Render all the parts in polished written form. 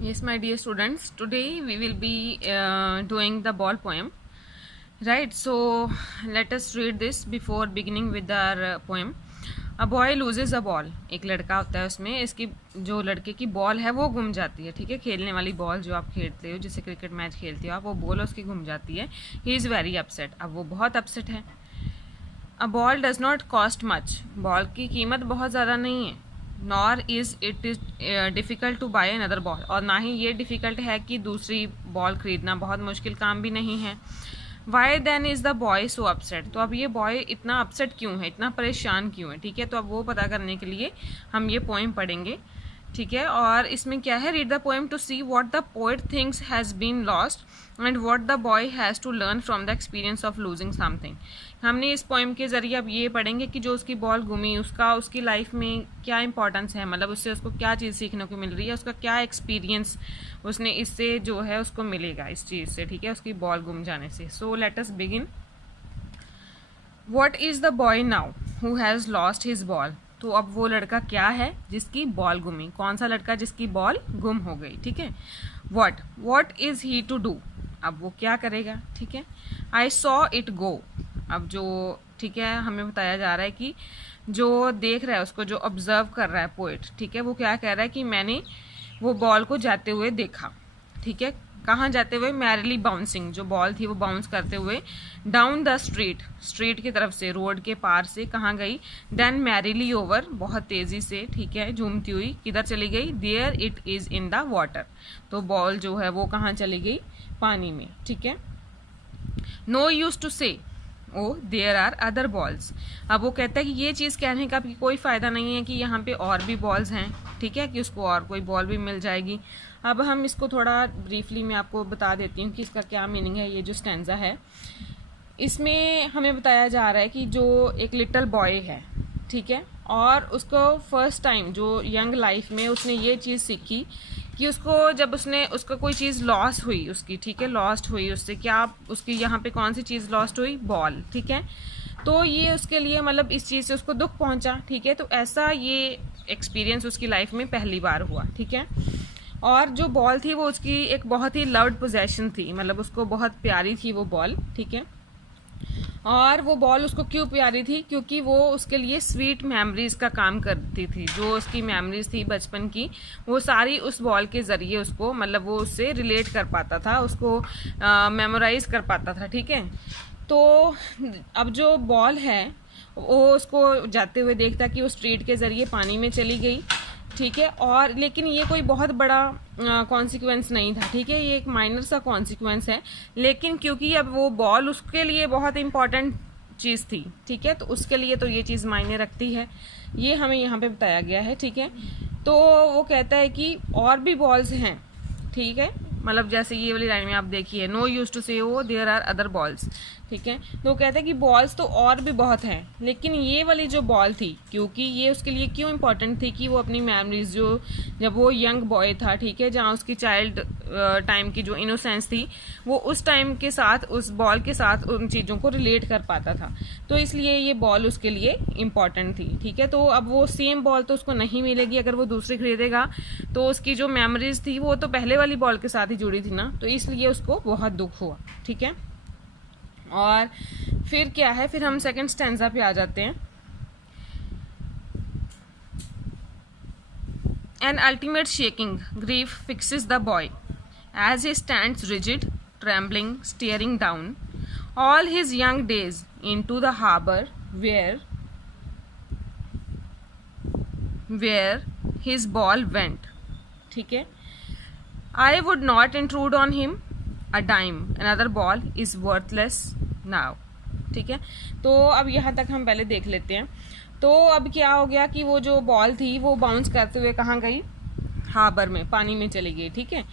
Yes, my dear students, today we will be doing the ball poem. Right, so let us read this before beginning with our poem. A boy loses a ball. एक लड़का होता है, उसमें इसकी जो लड़के की ball है वो गुम जाती है. ठीक है, खेलने वाली बॉल जो आप खेलते हो, जैसे क्रिकेट मैच खेलते हो आप, वो बॉल उसकी गुम जाती है. He is very upset. अब वो बहुत अपसेट है. A ball does not cost much. Ball की कीमत बहुत ज़्यादा नहीं है. Nor is it is difficult two by another ball. और ना ही ये डिफ़िकल्ट है कि दूसरी बॉल ख़रीदना बहुत मुश्किल काम भी नहीं है. Why then is the boy so upset. तो अब ये बॉय इतना अपसेट क्यों है, इतना परेशान क्यों है. ठीक है, तो अब वो पता करने के लिए हम ये पोएम पढ़ेंगे. ठीक है, और इसमें क्या है, read the poem to see what the poet thinks has been lost and what the boy has to learn from the experience of losing something. हमने इस पोएम के ज़रिए अब ये पढ़ेंगे कि जो उसकी बॉल गुमी, उसका उसकी लाइफ में क्या इंपॉर्टेंस है, मतलब उससे उसको क्या चीज़ सीखने को मिल रही है, उसका क्या एक्सपीरियंस उसने इससे जो है उसको मिलेगा इस चीज़ से. ठीक है, उसकी बॉल गुम जाने से. So let us begin. What is the boy now who has lost his ball. तो अब वो लड़का क्या है जिसकी बॉल गुमी. कौन सा लड़का जिसकी बॉल गुम हो गई. ठीक है. What is he to do. अब वो क्या करेगा. ठीक है. I saw it go. अब जो, ठीक है, हमें बताया जा रहा है कि जो देख रहा है उसको, जो ऑब्जर्व कर रहा है पोएट, ठीक है, वो क्या कह रहा है कि मैंने वो बॉल को जाते हुए देखा. ठीक है, कहाँ जाते हुए, मैरिली बाउंसिंग. जो बॉल थी वो बाउंस करते हुए डाउन द स्ट्रीट, स्ट्रीट की तरफ से, रोड के पार से कहाँ गई. देन मैरिली ओवर, बहुत तेज़ी से, ठीक है, झूमती हुई किधर चली गई. There it is in the water. तो बॉल जो है वो कहाँ चली गई, पानी में. ठीक है. नो यूज टू से oh there are other balls. अब वो कहता है कि ये चीज़ कहने का भी कोई फ़ायदा नहीं है कि यहाँ पे और भी बॉल्स हैं. ठीक है, कि उसको और कोई बॉल भी मिल जाएगी. अब हम इसको थोड़ा ब्रीफली मैं आपको बता देती हूँ कि इसका क्या मीनिंग है. ये जो स्टैंजा है इसमें हमें बताया जा रहा है कि जो एक लिटिल बॉय है, ठीक है, और उसको फर्स्ट टाइम जो यंग लाइफ में उसने ये चीज़ सीखी कि उसको जब उसका कोई चीज़ लॉस हुई उसकी, ठीक है, लॉस्ट हुई उससे, क्या उसकी यहाँ पे कौन सी चीज़ लॉस्ट हुई, बॉल. ठीक है, तो ये उसके लिए मतलब इस चीज़ से उसको दुख पहुँचा. ठीक है, तो ऐसा ये एक्सपीरियंस उसकी लाइफ में पहली बार हुआ. ठीक है, और जो बॉल थी वो उसकी एक बहुत ही लव्ड पोजेशन थी, मतलब उसको बहुत प्यारी थी वो बॉल. ठीक है, और वो बॉल उसको क्यों प्यारी थी, क्योंकि वो उसके लिए स्वीट मेमोरीज का काम करती थी. जो उसकी मेमोरीज थी बचपन की, वो सारी उस बॉल के ज़रिए उसको, मतलब वो उससे रिलेट कर पाता था, उसको मेमोराइज कर पाता था. ठीक है, तो अब जो बॉल है वो उसको जाते हुए देखता कि वो स्ट्रीट के ज़रिए पानी में चली गई. ठीक है, और लेकिन ये कोई बहुत बड़ा कॉन्सिक्वेंस नहीं था. ठीक है, ये एक माइनर सा कॉन्सिक्वेंस है, लेकिन क्योंकि अब वो बॉल उसके लिए बहुत इंपॉर्टेंट चीज़ थी. ठीक है, तो उसके लिए तो ये चीज़ मायने रखती है. ये हमें यहाँ पे बताया गया है. ठीक है, तो वो कहता है कि और भी बॉल्स हैं. ठीक है, मतलब जैसे ये वाली लाइन में आप देखिए, नो यूज टू से oh there are other balls. ठीक है, तो वो कहते हैं कि बॉल्स तो और भी बहुत हैं, लेकिन ये वाली जो बॉल थी, क्योंकि ये उसके लिए क्यों इंपॉर्टेंट थी कि वो अपनी मेमोरीज, जो जब वो यंग बॉय था, ठीक है, जहाँ उसकी चाइल्ड टाइम की जो इनोसेंस थी, वो उस टाइम के साथ, उस बॉल के साथ उन चीज़ों को रिलेट कर पाता था. तो इसलिए ये बॉल उसके लिए इम्पॉर्टेंट थी. ठीक है, तो अब वो सेम बॉल तो उसको नहीं मिलेगी अगर वो दूसरी खरीदेगा, तो उसकी जो मेमोरीज थी वो तो पहले वाली बॉल के साथ ही जुड़ी थी ना, तो इसलिए उसको बहुत दुख हुआ. ठीक है, और फिर क्या है, फिर हम सेकंड स्टैंजा पे आ जाते हैं. An ultimate shaking grief fixes the boy as he stands rigid trembling staring down all his young days into the harbour where his ball went. ठीक है, I would not intrude on him a dime, another ball is worthless now. ठीक है, तो अब यहाँ तक हम पहले देख लेते हैं. तो अब क्या हो गया कि वो जो बॉल थी वो बाउंस करते हुए कहाँ गई, हार्बर में, पानी में चली गई. ठीक है,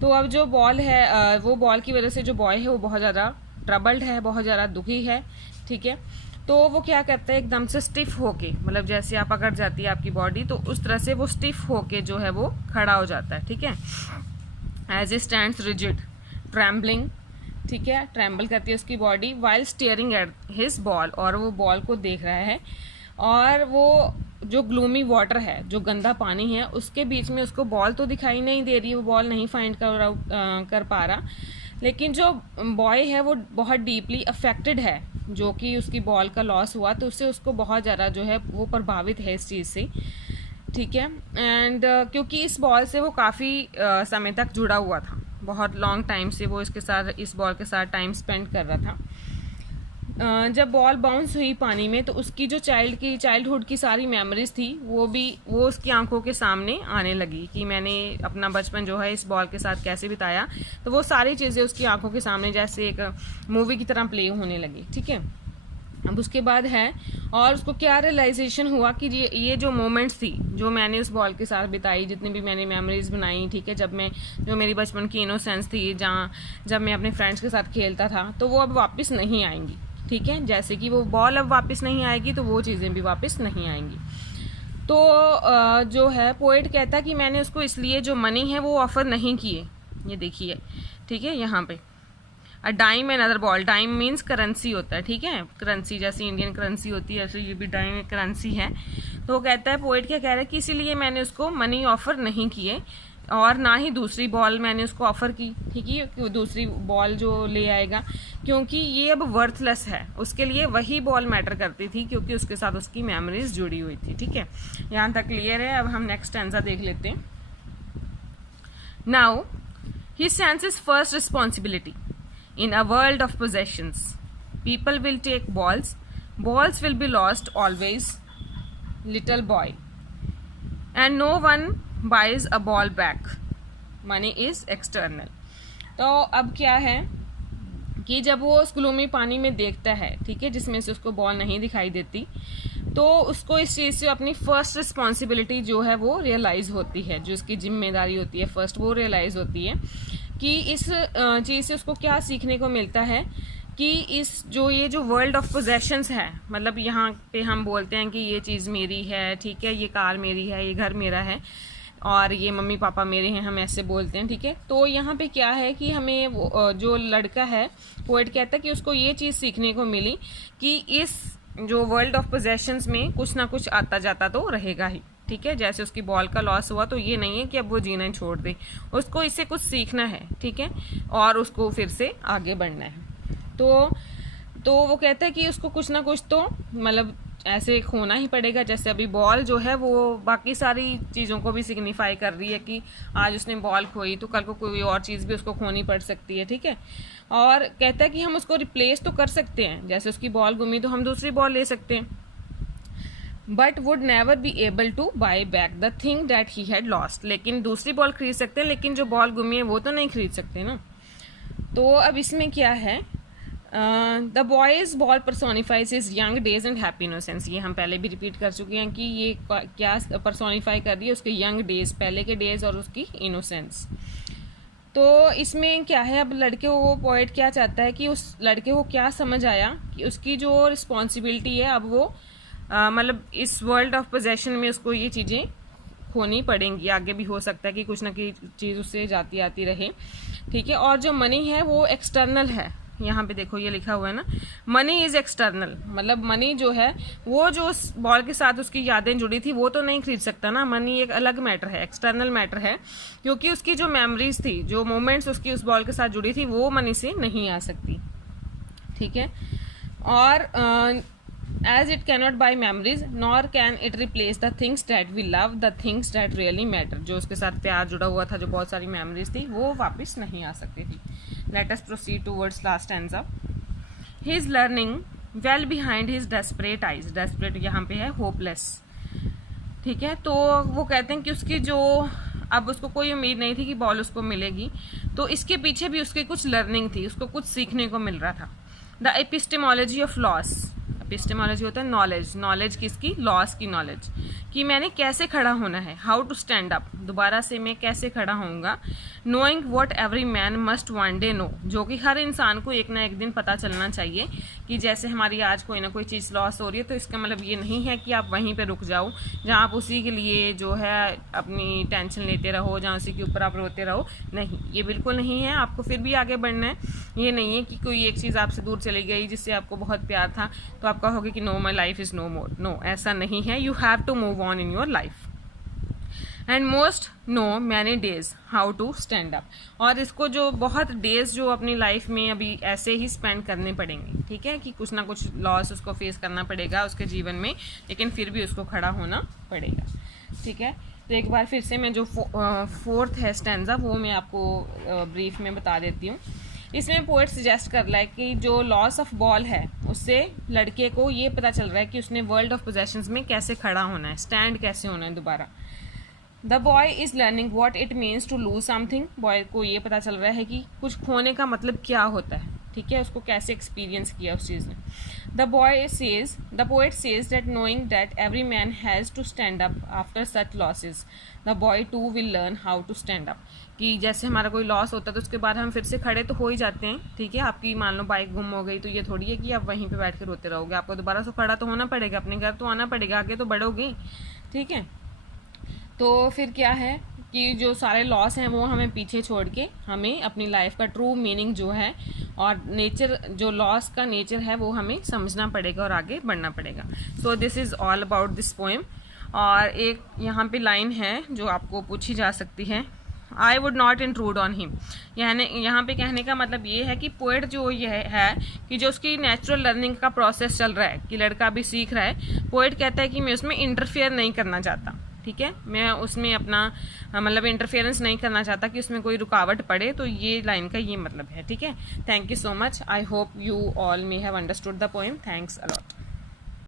तो अब जो बॉल है, वो बॉल की वजह से जो बॉय है वो बहुत ज़्यादा ट्रबल्ड है, बहुत ज़्यादा दुखी है. ठीक है, तो वो क्या करता है, एकदम से स्टिफ होके, मतलब जैसे आप अकड़ जाती है आपकी बॉडी, तो उस तरह से वो स्टिफ होके जो है वो खड़ा हो जाता है. ठीक है, as he stands rigid trembling. ठीक है, ट्रैम्बल करती है उसकी body, while staring at his ball, और वो बॉल को देख रहा है, और वो जो ग्लूमी वाटर है, जो गंदा पानी है, उसके बीच में उसको बॉल तो दिखाई नहीं दे रही, वो बॉल नहीं फाइंड कर पा रहा, लेकिन जो बॉय है वो बहुत डीपली अफेक्टेड है, जो कि उसकी बॉल का लॉस हुआ, तो उससे उसको बहुत ज़्यादा जो है वो प्रभावित है इस चीज़ से, ठीक है। एंड क्योंकि इस बॉल से वो काफ़ी समय तक जुड़ा हुआ था, बहुत लॉन्ग टाइम से वो इसके साथ, इस बॉल के साथ टाइम स्पेंड कर रहा था। जब बॉल बाउंस हुई पानी में, तो उसकी जो चाइल्डहुड की सारी मेमोरीज थी वो उसकी आंखों के सामने आने लगी कि मैंने अपना बचपन जो है इस बॉल के साथ कैसे बिताया, तो वो सारी चीज़ें उसकी आंखों के सामने जैसे एक मूवी की तरह प्ले होने लगी, ठीक है। अब उसके बाद है, और उसको क्या रियलाइजेशन हुआ कि ये जो मोमेंट्स थी जो मैंने उस बॉल के साथ बिताई, जितनी भी मैंने मेमोरीज बनाई, ठीक है, जो मेरी बचपन की इनोसेंस थी, जब मैं अपने फ्रेंड्स के साथ खेलता था, तो वो अब वापस नहीं आएंगी, ठीक है। जैसे कि वो बॉल अब वापस नहीं आएगी, तो वो चीज़ें भी वापस नहीं आएंगी। तो जो है पोएट कहता कि मैंने उसको इसलिए जो मनी है वो ऑफ़र नहीं किए, ये देखिए, ठीक है, यहाँ पे a dime and other ball, dime means currency होता है, ठीक है, करेंसी जैसे इंडियन करेंसी होती है, ऐसे ये भी डाइम करेंसी है। तो वो कहता है, पोएट क्या कह रहा है कि इसीलिए मैंने उसको मनी ऑफ़र नहीं किए, और ना ही दूसरी बॉल मैंने उसको ऑफ़र की, ठीक है, कि दूसरी बॉल जो ले आएगा, क्योंकि ये अब वर्थलेस है, उसके लिए वही बॉल मैटर करती थी, क्योंकि उसके साथ उसकी मेमोरीज जुड़ी हुई थी, ठीक है। यहाँ तक क्लियर है। अब हम नेक्स्ट स्टैंजा देख लेते हैं। Now he sense his first responsibility in a world of possessions. People will take balls. Balls will be lost always, little boy. And no one buys a ball back. Money is external. तो अब क्या है कि जब वो उस gloomy पानी में देखता है, ठीक है, जिसमें से उसको बॉल नहीं दिखाई देती, तो उसको इस चीज़ से अपनी फर्स्ट रिस्पॉन्सिबिलिटी जो है वो रियलाइज़ होती है, जो उसकी जिम्मेदारी होती है फर्स्ट, वो रियलाइज़ होती है कि इस चीज़ से उसको क्या सीखने को मिलता है कि ये जो वर्ल्ड ऑफ पोजेशंस है, मतलब यहाँ पे हम बोलते हैं कि ये चीज़ मेरी है, ठीक है, ये कार मेरी है, ये घर मेरा है, और ये मम्मी पापा मेरे हैं, हम ऐसे बोलते हैं, ठीक है। तो यहाँ पे क्या है कि हमें जो लड़का है, पोएट कहता है कि उसको ये चीज़ सीखने को मिली कि इस जो वर्ल्ड ऑफ पोजेशंस में कुछ ना कुछ आता जाता तो रहेगा ही, ठीक है। जैसे उसकी बॉल का लॉस हुआ, तो ये नहीं है कि अब वो जीना ही छोड़ दे, उसको इससे कुछ सीखना है, ठीक है, और उसको फिर से आगे बढ़ना है। तो वो कहता है कि उसको कुछ ना कुछ तो मतलब ऐसे खोना ही पड़ेगा, जैसे अभी बॉल जो है वो बाकी सारी चीज़ों को भी सिग्निफाई कर रही है कि आज उसने बॉल खोई, तो कल को कोई और चीज़ भी उसको खोनी पड़ सकती है, ठीक है। और कहता है कि हम उसको रिप्लेस तो कर सकते हैं, जैसे उसकी बॉल गुमी तो हम दूसरी बॉल ले सकते हैं, but would never be able two by back the thing that he had lost. लेकिन दूसरी बॉल खरीद सकते हैं, लेकिन जो बॉल गुमी है वो तो नहीं खरीद सकते ना। तो अब इसमें क्या है, the boy's ball personifies his young days and happy innocence. ये हम पहले भी रिपीट कर चुके हैं कि ये क्या पर्सोनिफाई कर रही है, उसके यंग डेज, पहले के डेज, और उसकी इनोसेंस। तो इसमें क्या है, अब लड़के को, वो पोएट क्या चाहता है कि उस लड़के को क्या समझ आया कि उसकी जो रिस्पॉन्सिबिलिटी है, अब वो मतलब इस वर्ल्ड ऑफ पोजेशन में उसको ये चीज़ें खोनी पड़ेंगी, आगे भी हो सकता है कि कुछ ना कुछ चीज़ उससे जाती आती रहे, ठीक है। और जो मनी है वो एक्सटर्नल है, यहाँ पे देखो ये लिखा हुआ है ना, मनी इज़ एक्सटर्नल, मतलब मनी जो है वो जो उस बॉल के साथ उसकी यादें जुड़ी थी वो तो नहीं खरीद सकता ना, मनी एक अलग मैटर है, एक्सटर्नल मैटर है, क्योंकि उसकी जो मेमोरीज थी, जो मोमेंट्स उसकी उस बॉल के साथ जुड़ी थी, वो मनी से नहीं आ सकती, ठीक है। और as it cannot buy memories nor can it replace the things that we love, the things that really matter। जो उसके साथ प्यार जुड़ा हुआ था, जो बहुत सारी मेमोरीज थी, वो वापस नहीं आ सकती थी। Let us proceed towards last stanza. He is learning well behind his desperate eyes। desperate यहाँ पे है hopeless, ठीक है। तो वो कहते हैं कि उसकी जो अब उसको कोई उम्मीद नहीं थी कि बॉल उसको मिलेगी, तो इसके पीछे भी उसकी कुछ लर्निंग थी, उसको कुछ सीखने को मिल रहा था। The epistemology of loss, epistemology होता है नॉलेज, नॉलेज किसकी, लॉस की नॉलेज, कि मैंने कैसे खड़ा होना है, हाउ टू स्टैंड अप, दोबारा से मैं कैसे खड़ा होऊंगा, knowing what every man must one day know, जो कि हर इंसान को एक ना एक दिन पता चलना चाहिए कि जैसे हमारी आज कोई ना कोई चीज़ लॉस हो रही है तो इसका मतलब ये नहीं है कि आप वहीं पे रुक जाओ जहाँ आप उसी के लिए जो है अपनी टेंशन लेते रहो, जहाँ उसी के ऊपर आप रोते रहो, नहीं, ये बिल्कुल नहीं है। आपको फिर भी आगे बढ़ना है। ये नहीं है कि कोई एक चीज़ आपसे दूर चली गई जिससे आपको बहुत प्यार था तो आप कहोगे कि no my life is no more, no, ऐसा नहीं है। You have to move on in your life and most know many days how to stand up, और इसको जो बहुत डेज जो अपनी लाइफ में अभी ऐसे ही स्पेंड करने पड़ेंगे, ठीक है, कि कुछ ना कुछ लॉस उसको फेस करना पड़ेगा उसके जीवन में, लेकिन फिर भी उसको खड़ा होना पड़ेगा, ठीक है। तो एक बार फिर से मैं जो फोर्थ है स्टैंजा वो मैं आपको ब्रीफ में बता देती हूँ। इसमें पोएट सजेस्ट कर रहा है कि जो लॉस ऑफ बॉल है उससे लड़के को ये पता चल रहा है कि उसने वर्ल्ड ऑफ पोजेशंस में कैसे खड़ा होना है, स्टैंड कैसे होना है दोबारा। The boy is learning what it means to lose something, boy को ये पता चल रहा है कि कुछ खोने का मतलब क्या होता है, ठीक है, उसको कैसे एक्सपीरियंस किया उस चीज़ ने। The poet says that knowing that every man has to stand up after such losses, the boy too will learn how to stand up, कि जैसे हमारा कोई लॉस होता है तो उसके बाद हम फिर से खड़े तो हो ही जाते हैं, ठीक है। आपकी मान लो बाइक गुम हो गई तो ये थोड़ी है कि आप वहीं पे बैठ के रोते रहोगे, आपको दोबारा से खड़ा तो होना पड़ेगा, अपने घर तो आना पड़ेगा, आगे तो बढ़ोगे, ठीक है। तो फिर क्या है कि जो सारे लॉस हैं वो हमें पीछे छोड़ के हमें अपनी लाइफ का ट्रू मीनिंग जो है और नेचर, जो लॉस का नेचर है वो हमें समझना पड़ेगा और आगे बढ़ना पड़ेगा। So this is all about this poem. और एक यहाँ पे लाइन है जो आपको पूछी जा सकती है, I would not intrude on him, यानी यहाँ पे कहने का मतलब ये है कि पोएट जो ये है कि जो उसकी नेचुरल लर्निंग का प्रोसेस चल रहा है कि लड़का अभी सीख रहा है, पोएट कहता है कि मैं उसमें इंटरफेयर नहीं करना चाहता, ठीक है, मैं उसमें अपना मतलब इंटरफेरेंस नहीं करना चाहता कि उसमें कोई रुकावट पड़े। तो ये लाइन का ये मतलब है, ठीक है। Thank you so much, I hope you all may have understood the poem, thanks a lot.